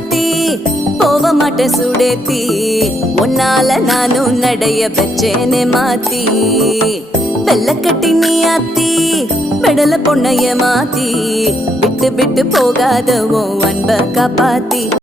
சாத்தி போக மாட்டேன் சுடேத்தி உன்னால நானும் நடைய வச்சேனே மாத்தி வெள்ள கட்டி நீ ஆத்தி பெடல பொண்ணைய மாத்தி விட்டு விட்டு போகாத உன் அன்ப காப்பாத்தி